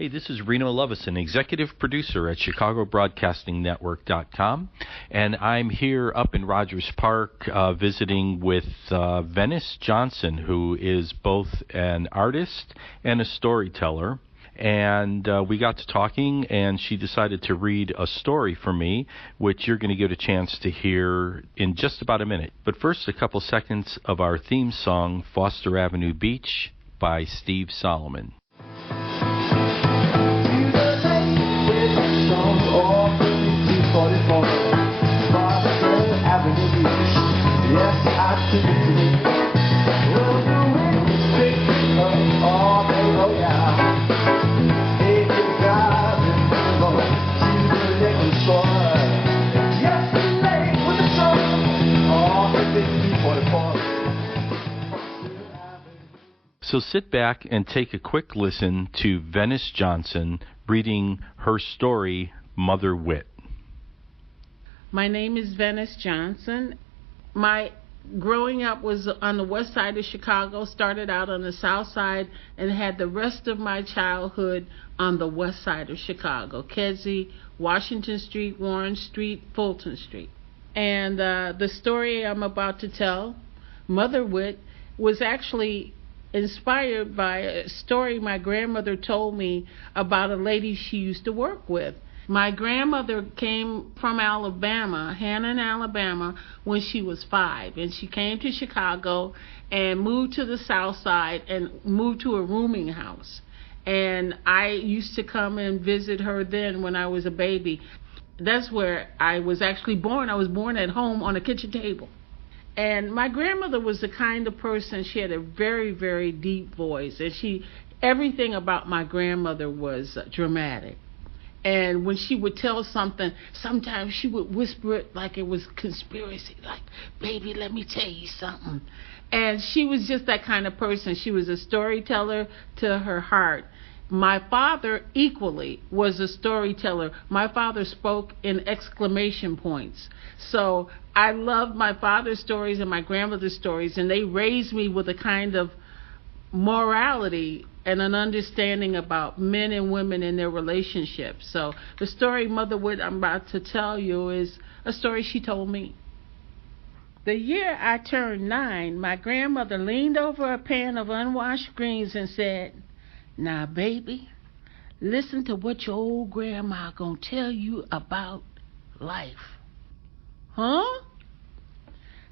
Hey, this is Reno Lovison, executive producer at ChicagoBroadcastingNetwork.com, and I'm here up in Rogers Park visiting with Venice Johnson, who is both an artist and a storyteller. And we got to talking, and she decided to read a story for me, which you're going to get a chance to hear in just about a minute. But first, a couple seconds of our theme song, Foster Avenue Beach, by Steve Solomon. So sit back and take a quick listen to Venice Johnson reading her story, Mother WIT. My name is Venice Johnson. My growing up was on the west side of Chicago, started out on the south side, and had the rest of my childhood on the west side of Chicago, Kedzie, Washington Street, Warren Street, Fulton Street. And the story I'm about to tell, Mother WIT, was actually inspired by a story my grandmother told me about a lady she used to work with. My grandmother came from Alabama, Hannon, Alabama, when she was 5, and she came to Chicago and moved to the south side and moved to a rooming house. And I used to come and visit her then when I was a baby. That's where I was actually born. I was born at home on a kitchen table. And my grandmother was the kind of person, she had a very, very deep voice. And everything about my grandmother was dramatic. And when she would tell something, sometimes she would whisper it like it was conspiracy, like, baby, let me tell you something. And she was just that kind of person. She was a storyteller to her heart. My father equally was a storyteller. My father spoke in exclamation points. So I loved my father's stories and my grandmother's stories, and they raised me with a kind of morality and an understanding about men and women and their relationships. So the story Mother WIT I'm about to tell you is a story she told me. The year I turned 9, my grandmother leaned over a pan of unwashed greens and said, "Now, baby, listen to what your old grandma gonna tell you about life." Huh?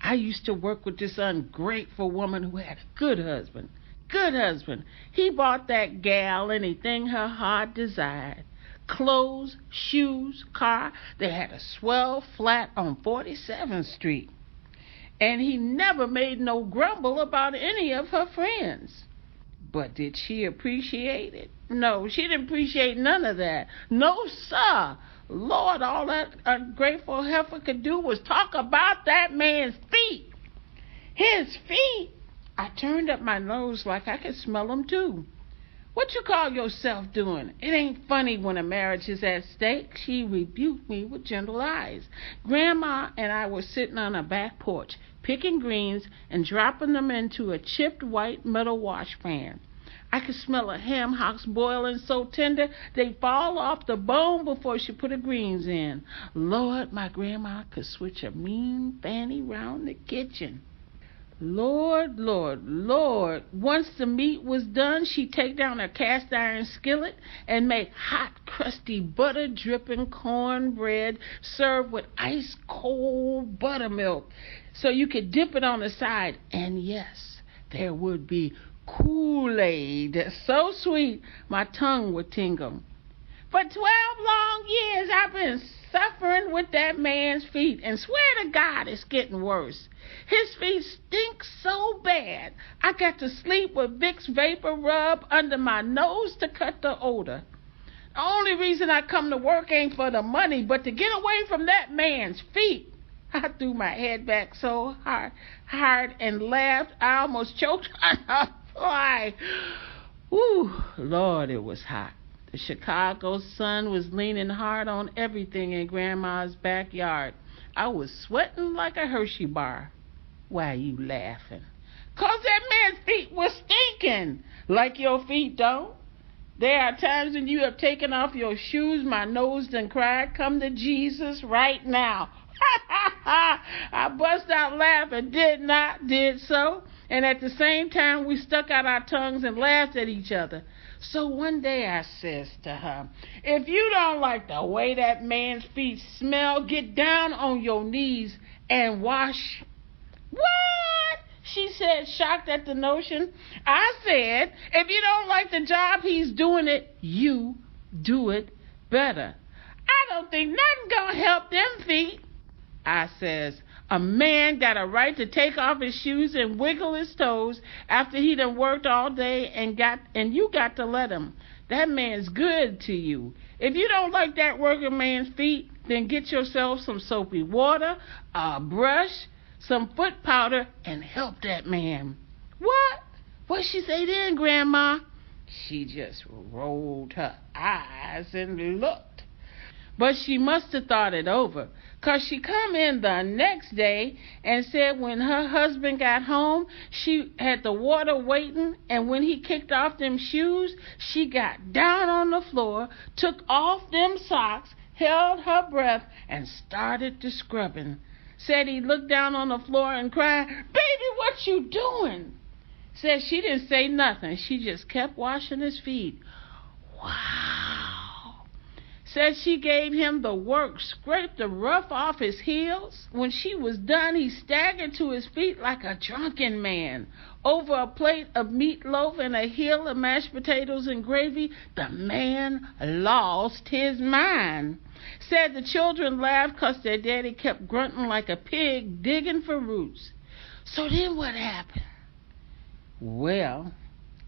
I used to work with this ungrateful woman who had a good husband. Good husband. He bought that gal anything her heart desired. Clothes, shoes, car. They had a swell flat on 47th Street. And he never made no grumble about any of her friends. But did she appreciate it? No, she didn't appreciate none of that. No, sir. Lord, all that ungrateful heifer could do was talk about that man's feet. His feet. I turned up my nose like I could smell them too. "What you call yourself doing? It ain't funny when a marriage is at stake." She rebuked me with gentle eyes. Grandma and I were sitting on a back porch, picking greens and dropping them into a chipped white metal wash pan. I could smell her ham hocks boiling so tender they'd fall off the bone before she put her greens in. Lord, my grandma could switch a mean fanny round the kitchen. Lord, Lord, Lord. Once the meat was done, she'd take down her cast iron skillet and make hot, crusty, butter-dripping cornbread served with ice-cold buttermilk so you could dip it on the side. And yes, there would be Kool-Aid, so sweet my tongue would tingle. For 12 long years, I've been suffering with that man's feet, and swear to God it's getting worse. His feet stink so bad, I got to sleep with Vicks Vapor Rub under my nose to cut the odor. The only reason I come to work ain't for the money, but to get away from that man's feet. I threw my head back so hard and laughed, I almost choked on a fly. Whew, Lord, it was hot. The Chicago sun was leaning hard on everything in Grandma's backyard. I was sweating like a Hershey bar. Why you laughing? 'Cause that man's feet was stinking. Like your feet don't. There are times when you have taken off your shoes, my nose done cried, come to Jesus right now. I bust out laughing, did so, and at the same time we stuck out our tongues and laughed at each other. So one day I says to her, if you don't like the way that man's feet smell, get down on your knees and wash. What? She said, shocked at the notion. I said, if you don't like the job he's doing it, you do it better. I don't think nothing gonna help them feet. I says, a man got a right to take off his shoes and wiggle his toes after he done worked all day and you got to let him. That man's good to you. If you don't like that working man's feet, then get yourself some soapy water, a brush, some foot powder, and help that man. What? What'd she say then, Grandma? She just rolled her eyes and looked. But she must have thought it over, 'cause she come in the next day and said when her husband got home, she had the water waiting, and when he kicked off them shoes, she got down on the floor, took off them socks, held her breath, and started to scrubbing. Said he looked down on the floor and cried, baby, what you doing? Said she didn't say nothing. She just kept washing his feet. Wow. Said she gave him the work, scraped the rough off his heels. When she was done, he staggered to his feet like a drunken man. Over a plate of meatloaf and a hill of mashed potatoes and gravy, the man lost his mind. Said the children laughed 'cause their daddy kept grunting like a pig digging for roots. So then what happened? Well,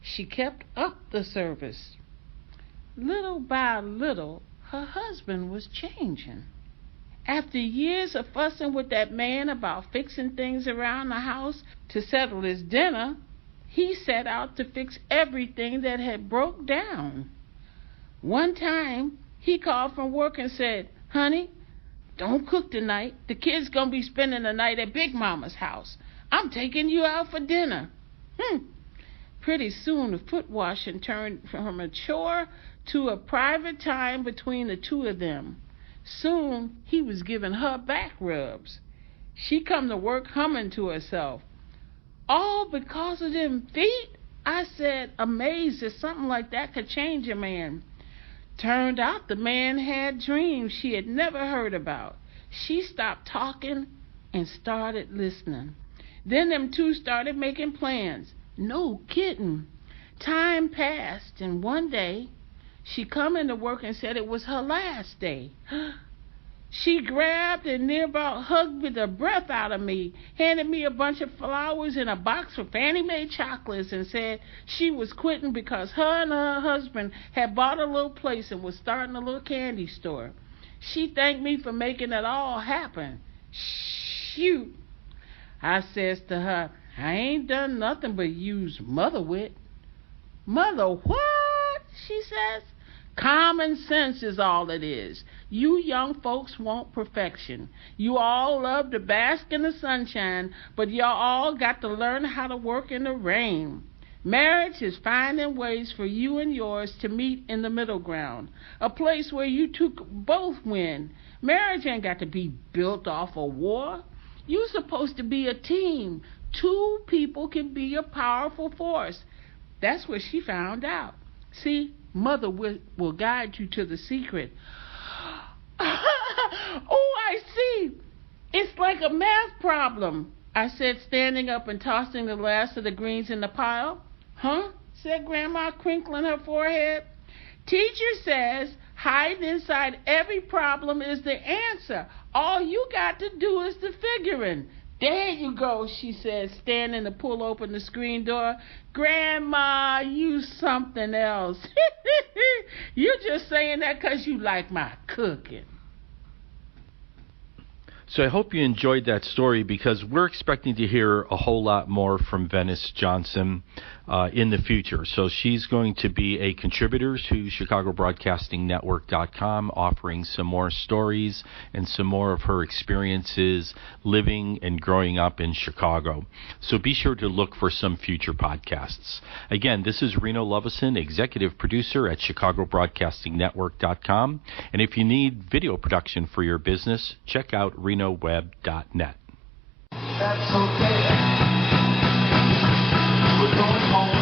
she kept up the service. Little by little, her husband was changing. After years of fussing with that man about fixing things around the house to settle his dinner, he set out to fix everything that had broke down. One time, he called from work and said, honey, don't cook tonight. The kids gonna be spending the night at Big Mama's house. I'm taking you out for dinner. Pretty soon the foot washing turned from a chore to a private time between the two of them. Soon he was giving her back rubs. She come to work humming to herself. All because of them feet? I said, amazed that something like that could change a man. Turned out the man had dreams she had never heard about. She stopped talking and started listening. Then them two started making plans. No kidding. Time passed, and one day she come into work and said it was her last day. She grabbed and near about hugged the breath out of me, handed me a bunch of flowers and a box of Fannie Mae chocolates, and said she was quitting because her and her husband had bought a little place and was starting a little candy store. She thanked me for making it all happen. Shoot, I says to her, I ain't done nothing but use mother wit. Mother what? She says. Common sense is all it is. You young folks want perfection. You all love to bask in the sunshine, but y'all all got to learn how to work in the rain. Marriage is finding ways for you and yours to meet in the middle ground, a place where you two both win. Marriage ain't got to be built off a war. You're supposed to be a team. Two people can be a powerful force. That's what she found out. See, mother will guide you to the secret. Oh, I see. It's like a math problem, I said, standing up and tossing the last of the greens in the pile. Huh? Said Grandma, crinkling her forehead. Teacher says hiding inside every problem is the answer. All you got to do is the figuring. There you go, she said, standing to pull open the screen door. Grandma, you something else. You're just saying that 'cause you like my cooking. So I hope you enjoyed that story, because we're expecting to hear a whole lot more from Venice Johnson in the future. So she's going to be a contributor to ChicagoBroadcastingNetwork.com, offering some more stories and some more of her experiences living and growing up in Chicago. So be sure to look for some future podcasts. Again, this is Reno Lovison, executive producer at ChicagoBroadcastingNetwork.com. And if you need video production for your business, check out renoweb.net. That's okay. We're going home.